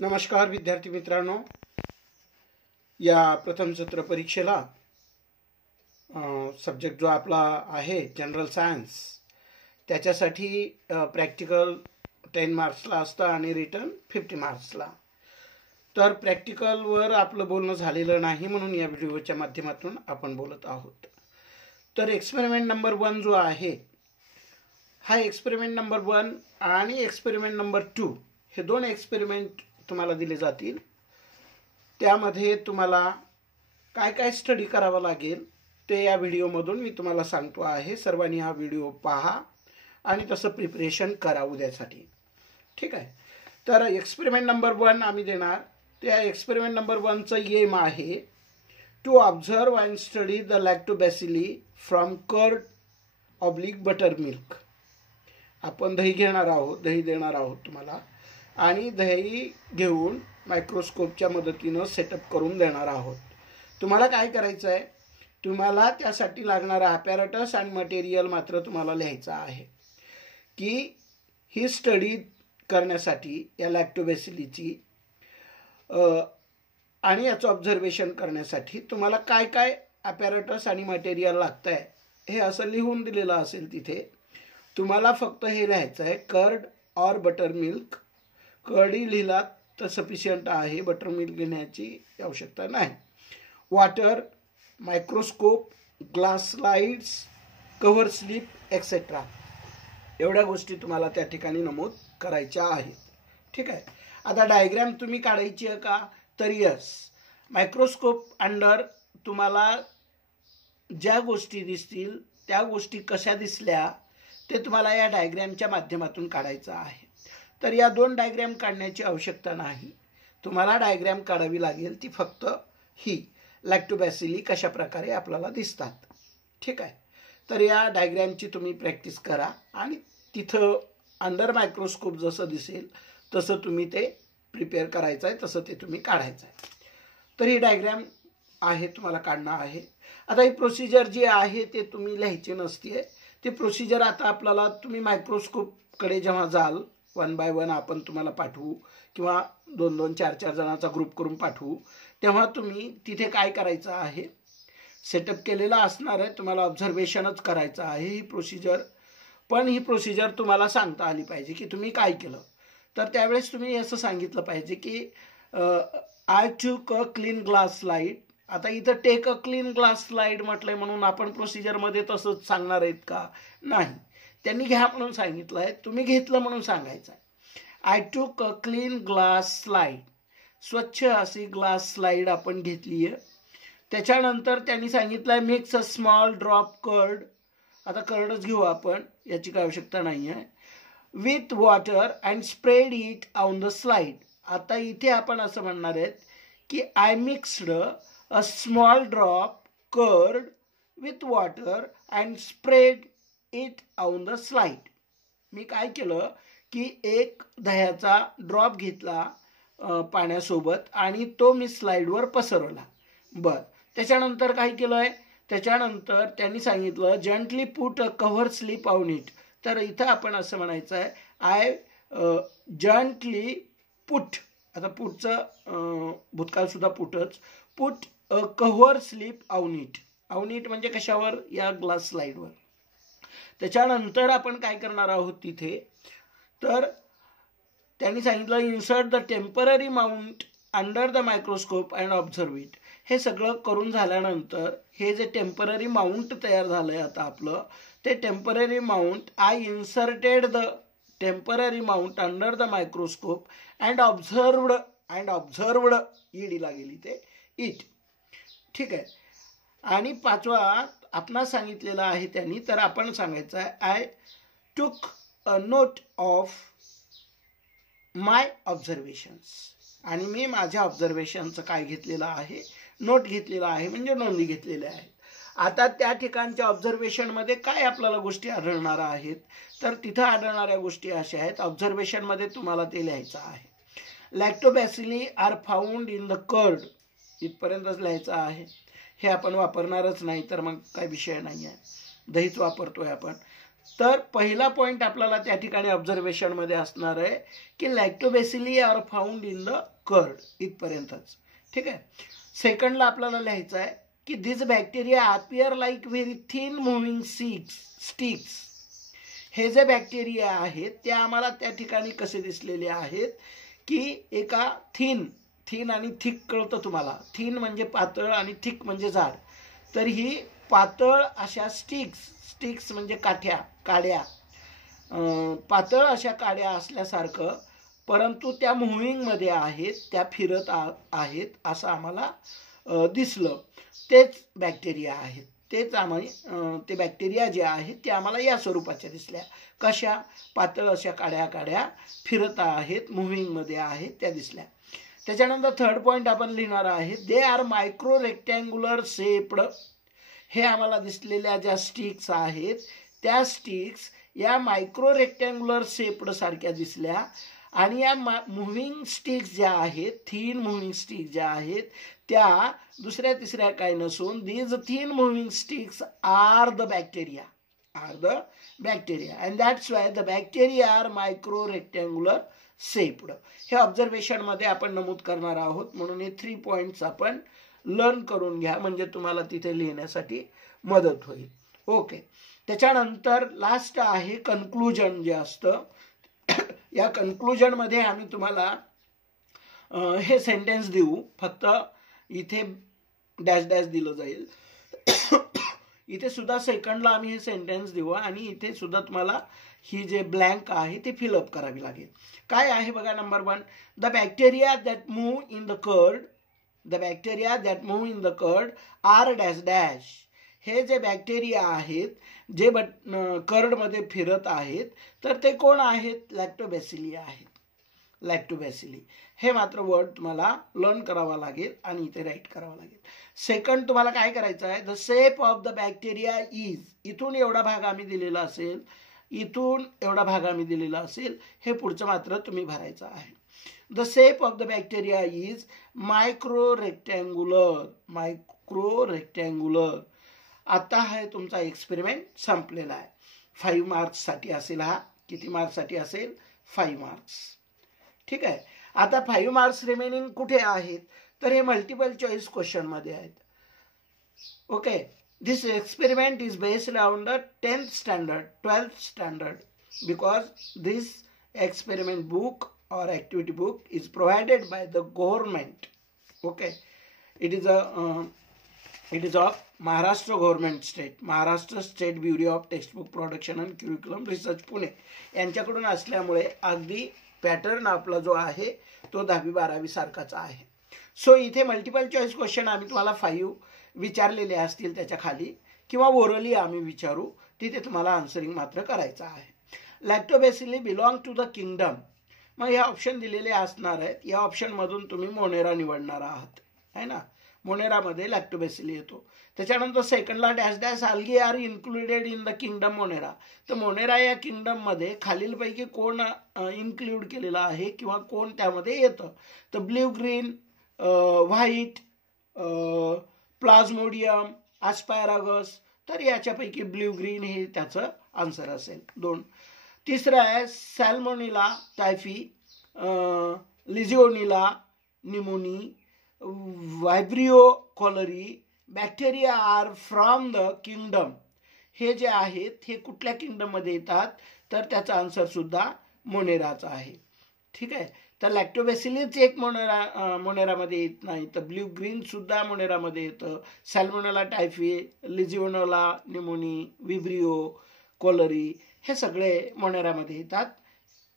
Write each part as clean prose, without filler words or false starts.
नमस्कार विद्यार्थी मित्रांनो, या प्रथम सत्र परीक्षेला सब्जेक्ट जो आपला आहे जनरल सायन्स त्याच्यासाठी प्रॅक्टिकल 10 मार्क्सला असतं आणि रिटन 50 मार्क्सला. तर प्रॅक्टिकलवर आपलं बोलणं झालेलं नाही म्हणून या व्हिडिओच्या माध्यमातून आपण बोलत आहोत. तर एक्सपेरिमेंट नंबर 1 जो आहे हा एक्सपेरिमेंट नंबर 1 आणि एक्सपेरिमेंट नंबर 2 हे दोन एक्सपेरिमेंट तुम्हाला दिले जातील. त्यामध्ये तुम्हाला काय काय स्टडी करावं लागेल ते या व्हिडिओमधून मी तुम्हाला सांगतो आहे. सर्वांनी हा व्हिडिओ पहा आणि तसं प्रिपरेशन करा उद्यासाठी. ठीक आहे. तर एक्सपेरिमेंट नंबर 1 आम्ही देणार. त्या एक्सपेरिमेंट नंबर 1चं एम आहे to observe and study the lactobacilli from curd oblique buttermilk. आपण दही घेणार आहोत, दही देणार आहोत तुम्हाला आणि दही घेऊन मायक्रोस्कोपच्या मदतीनं सेटअप करून देणार आहोत. तुम्हाला काय करायचं आहे, तुम्हाला त्यासाठी लागणारा ॲपॅरेटस आणि मटेरियल मात्र तुम्हाला लिहायचं आहे की ही स्टडी करण्यासाठी या लॅक्टोबॅसिलीची आणि याचं ऑब्झर्वेशन करण्यासाठी तुम्हाला काय काय ॲपॅरेटस आणि मटेरियल लागतं आहे हे असं लिहून दिलेलं असेल. तिथे तुम्हाला फक्त हे लिहायचं आहे कर्ड ऑर बटर मिल्क. कर्डी लिहिला तर सफिशियंट आहे, बटर मिल्क घेण्याची आवश्यकता नाही. Water, microscope, glass slides, cover slip etcetera एवढ्या गोष्टी तुम्हाला त्या ठिकाणी नमूद करायच्या आहेत. ठीक आहे. आता डायग्राम तुम्ही काढायची आहे का, तर यस. मायक्रोस्कोप अंडर तुम्हाला ज्या गोष्टी दिसतील त्या गोष्टी कशा दिसल्या ते तुम्हाला या डायग्रामच्या माध्यमातून काढायचं आहे. तर या दोन डायग्राम काढण्याची आवश्यकता नाही. तुम्हाला डायग्राम काढावी लागेल ती फक्त ही लॅक्टोबॅसिली कशा प्रकारे आपल्याला दिसतात. ठीक आहे. तर या डायग्रामची तुम्ही प्रॅक्टिस करा आणि तिथं अंडर मायक्रोस्कोप जसं दिसेल तसं तुम्ही ते प्रिपेअर करायचं आहे, तसं ते तुम्ही काढायचं आहे. तर ही डायग्राम आहे, तुम्हाला काढणं आहे. आता ही प्रोसिजर जी आहे ते तुम्ही लिहायची नसते. ती प्रोसिजर आता आपल्याला तुम्ही मायक्रोस्कोपकडे जेव्हा जाल 1 बाय 1 आपण तुम्हाला पाठवू किंवा 2-2, 4-4 जणांचा ग्रुप करून पाठवू, तेव्हा तुम्ही तिथे काय करायचं आहे, सेटअप केलेला असणार आहे, तुम्हाला ऑब्झर्वेशनच करायचं आहे ही प्रोसिजर. पण ही प्रोसिजर तुम्हाला सांगता आली पाहिजे की तुम्ही काय केलं. तर त्यावेळेस तुम्ही असं सांगितलं पाहिजे की आय टूक अ क्लीन ग्लास स्लाइड. आता इथं take a clean glass slide म्हटलंय म्हणून आपण प्रोसिजरमध्ये तसंच सांगणार आहेत का, नाही. त्यांनी घ्या म्हणून सांगितलं आहे, तुम्ही घेतलं म्हणून सांगायचं आहे. आय टूक अ क्लीन ग्लास स्लाइड. स्वच्छ अशी ग्लास स्लाइड आपण घेतली आहे. त्याच्यानंतर त्यांनी सांगितलं आहे mix a small drop curd. आता कर्डच घेऊ आपण, याची काय आवश्यकता नाही आहे. With water and spread it on the slide. आता इथे आपण असं म्हणणार आहेत की I mixed a small drop curd with water and spread it on the slide. मी काय केलं की एक दह्याचा ड्रॉप घेतला पाण्यासोबत आणि तो मी स्लाइडवर पसरवला. बरं, त्याच्यानंतर काय केलं आहे, त्याच्यानंतर त्यांनी सांगितलं gently put a cover slip on it. तर इथं आपण असं म्हणायचं आहे आय जंटली पुट. आता पुटचं भूतकाळसुद्धा पुटच. Put a cover slip on it. On it म्हणजे कशावर, या ग्लास स्लाइडवर. त्याच्यानंतर आपण काय करणार आहोत तिथे, तर त्यांनी सांगितलं insert the temporary mount under the microscope and observe it. हे सगळं करून झाल्यानंतर हे जे टेम्पररी माउंट तयार झालं आहे आता आपलं, ते temporary mount I inserted the temporary mount under the microscope and observed ईडीला गेली ते इट. ठीक आहे. आणि 5वा आपण सांगितलेलं आहे त्यांनी, तर आपण सांगायचं आहे आय टूक a note of my observations. आणि मी माझ्या ऑब्झर्वेशनचं काय घेतलेलं आहे, नोट घेतलेला आहे, म्हणजे नोंदी घेतलेल्या आहेत. आता त्या ठिकाणच्या ऑब्झर्वेशनमध्ये काय आपल्याला गोष्टी आढळणार आहेत, तर तिथं आढळणाऱ्या गोष्टी अशा आहेत. ऑब्झर्वेशनमध्ये तुम्हाला ते लिहायचं आहे lactobacilli are found in the curd. इथपर्यंतच लिहायचं आहे. हे आपण वापरणारच नाही, तर मग काय विषय नाही आहे, दहीच वापरतोय आपण. तर पहिला पॉइंट आपल्याला त्या ठिकाणी ऑब्झर्वेशन मध्ये असणार आहे की lactobacilli are found in the curd, इथपर्यंतच. ठीक आहे. सेकंडला आपल्याला लिहायचं आहे की this bacteria appear like very thin moving sticks. हे जे बॅक्टेरिया आहेत ते आम्हाला त्या ठिकाणी कसे दिसलेले आहेत की एका थिन आणि थिक कळतं तुम्हाला. थिन म्हणजे पातळ आणि थिक म्हणजे जाड. तर ही पातळ अशा स्टिक्स म्हणजे काड्या, पातळ अशा काड्या असल्यासारखं, परंतु त्या मुव्हिंग मध्ये आहेत, त्या फिरत आहेत असं आम्हाला दिसलं. तेच बॅक्टेरिया आहेत. तेच ते बॅक्टेरिया जे आहेत ते आम्हाला या स्वरूपाच्या दिसल्या. कशा? पातळ अशा काड्या फिरत आहेत, मुव्हिंग मध्ये आहेत, त्या दिसल्या. त्याच्यानंतर थर्ड पॉइंट आपण लिहिणार आहे, they are micro rectangular shaped. हे आम्हाला दिसलेल्या ज्या स्टिक्स आहेत त्या स्टिक्स या मायक्रो रेक्टँग्युलर शेप्ड सारख्या दिसल्या. आणि या मुव्हिंग स्टिक्स ज्या आहेत, थिन मुव्हिंग स्टिक्स ज्या आहेत, त्या दुसऱ्या तिसऱ्या काय नसून these thin moving sticks are the bacteria and that's why the bacteria are micro rectangular shaped. हे ऑब्झर्वेशन मध्ये आपण नमूद करणार आहोत. म्हणून हे 3 पॉइंट्स आपण लर्न करून घ्या, म्हणजे तुम्हाला तिथे लिहिण्यासाठी मदत होईल. ओके. त्याच्यानंतर लास्ट आहे कन्क्लुजन जे असतं. या कन्क्लुजन मध्ये आम्ही तुम्हाला हे सेंटेन्स देऊ, फक्त इथे डॅश डॅश दिलं जाईल. इथे सुद्धा सेकंडला आम्ही हे सेंटेन्स देऊ आणि इथे सुद्धा तुम्हाला ही जे ब्लँक आहे ते फिलअप करावी लागेल. काय आहे बघा. Number 1, the bacteria that move in the curd are dash dash. हे जे बॅक्टेरिया आहेत जे कर्डमध्ये फिरत आहेत तर ते कोण आहेत? लॅक्टोबॅसिली आहेत. लॅक्टोबॅसिली हे मात्र वर्ड तुम्हाला लर्न करावा लागेल आणि इथे राईट करावा लागेल. सेकंड तुम्हाला काय करायचं आहे, the shape of the bacteria is. इथून एवढा भाग आम्ही दिलेला असेल, इथून एवढा भाग आम्ही दिलेला असेल, हे पुढचं मात्र तुम्ही भरायचं आहे. The shape of the bacteria is micro rectangular. आता हा तुमचा एक्सपेरिमेंट संपलेला आहे. 5 मार्क्ससाठी असेल. हा किती मार्क्ससाठी असेल? 5 मार्क्स. ठीक आहे. आता 5 मार्क्स रिमेनिंग कुठे आहेत? तर हे मल्टिपल चॉईस क्वेश्चन मध्ये आहेत. Okay. This experiment is based on the 10th standard, 12th standard, because this experiment book or activity book is provided by the government. Okay. It is of Maharashtra government state, Maharashtra State Bureau of Textbook Production and Curriculum Research, Pune यांच्याकडून असल्यामुळे अगदी pattern आपला जो आहे तो 10वी 12वी सारखाच आहे. सो इथे मल्टिपल चॉईस क्वेश्चन आम्ही तुम्हाला 5 विचारलेले असतील त्याच्या खाली, किंवा ओरली आम्ही विचारू, तिथे तुम्हाला आन्सरिंग मात्र करायचं आहे. लॅक्टोबॅसिली बिलॉंग टू द किंगडम. मग हे ऑप्शन दिलेले असणार आहेत. या ऑप्शन मधून तुम्ही मोनेरा निवडणार आहात, है ना. मोनेरामध्ये लॅक्टोबॅसिली येतो. त्याच्यानंतर सेकंडला dash dash algae are included in the kingdom Monera. तर मोनेरा या किंगडम मध्ये खालीलपैकी कोण इन्क्लूड केलेलं आहे किंवा कोण त्यामध्ये येतं? तर ब्ल्यू ग्रीन, व्हाईट, प्लाझ्मोडियम, ॲस्पॅरागस. तर याच्यापैकी ब्ल्यू ग्रीन हे त्याचं आन्सर असेल. 2. तिसरं आहे Salmonella typhi, Legionella pneumoniae, Vibrio cholerae. Bacteria are from the kingdom. हे जे आहेत हे कुठल्या किंगडम मध्ये येतात? तर त्याचा आन्सर सुद्धा मोनेराचा आहे. ठीक आहे. तर लॅक्टोबॅसिलीच एक मोनेरामध्ये येत नाही, तर ब्ल्यू ग्रीन सुद्धा मोनेरामध्ये येतं. सॅल्मोनेला टायफी, लिजिओनेला निमोनी, व्हिब्रिओ कॉलरी हे सगळे मोनेरामध्ये येतात.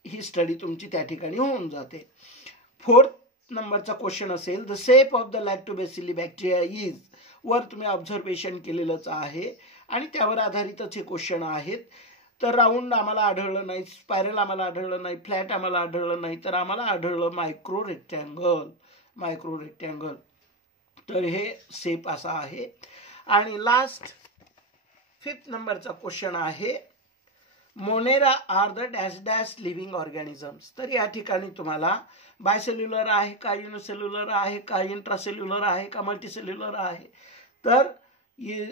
ही स्टडी तुमची त्या ठिकाणी होऊन जाते. 4th नंबरचा क्वेश्चन असेल, the shape of the lactobacilli bacteria is. वर तुम्ही ऑब्झर्वेशन केलेलंच आहे आणि त्यावर आधारितच हे क्वेश्चन आहेत. तर राऊंड आम्हाला आढळलं नाही, स्पायरल आम्हाला आढळलं नाही, फ्लॅट आम्हाला आढळलं नाही, तर आम्हाला आढळलं मायक्रो रेक्टँगल. तर हे शेप असा आहे. आणि लास्ट 5th नंबरचा क्वेश्चन आहे, Monera are the dash dash living organisms. तर या ठिकाणी तुम्हाला बायसेल्युलर आहे का, युनिसेल्युलर आहे का, इंट्रासेल्युलर आहे का, मल्टीसेल्युलर आहे. तर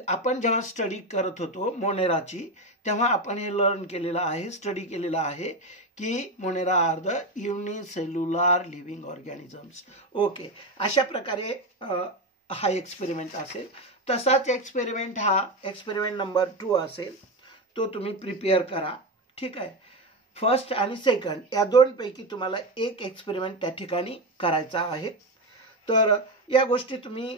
आपण जेव्हा स्टडी करत होतो मोनेराची, तेव्हा आपण हे लर्न केलेलं आहे, स्टडी केलेलं आहे की Monera are the unicellular living organisms. Okay, अशा प्रकारे हा एक्सपेरिमेंट असेल. तसाच एक्सपेरिमेंट हा एक्सपेरिमेंट नंबर 2 असेल, तो तुम्ही प्रिपेअर करा. ठीक आहे. फर्स्ट आणि सेकंड या दोनपैकी तुम्हाला एक एक्सपेरिमेंट त्या ठिकाणी करायचा आहे. तर या गोष्टी तुम्ही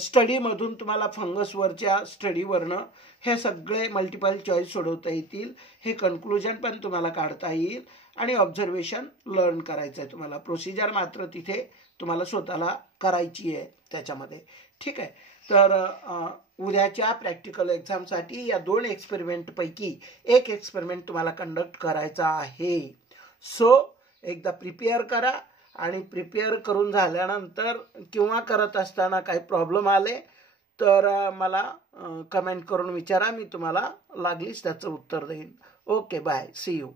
स्टडीमधून तुम्हाला फंगसवरच्या स्टडीवरनं हे सगळे मल्टिपल चॉईस सोडवता येतील. हे कन्क्लुजन पण तुम्हाला काढता येईल आणि ऑब्झर्वेशन लर्न करायचं आहे तुम्हाला. प्रोसिजर मात्र तिथे तुम्हाला स्वतःला करायची आहे त्याच्यामध्ये. ठीक आहे. तर उद्याच्या प्रॅक्टिकल एक्झामसाठी या 2 एक्सपेरिमेंटपैकी एक एक्सपेरिमेंट तुम्हाला कंडक्ट करायचा आहे. सो एकदा प्रिपेअर करा आणि प्रिपेअर करून झाल्यानंतर किंवा करत असताना काही प्रॉब्लेम आले तर मला कमेंट करून विचारा, मी तुम्हाला लागलीच त्याचं उत्तर देईन. Okay, bye, see you.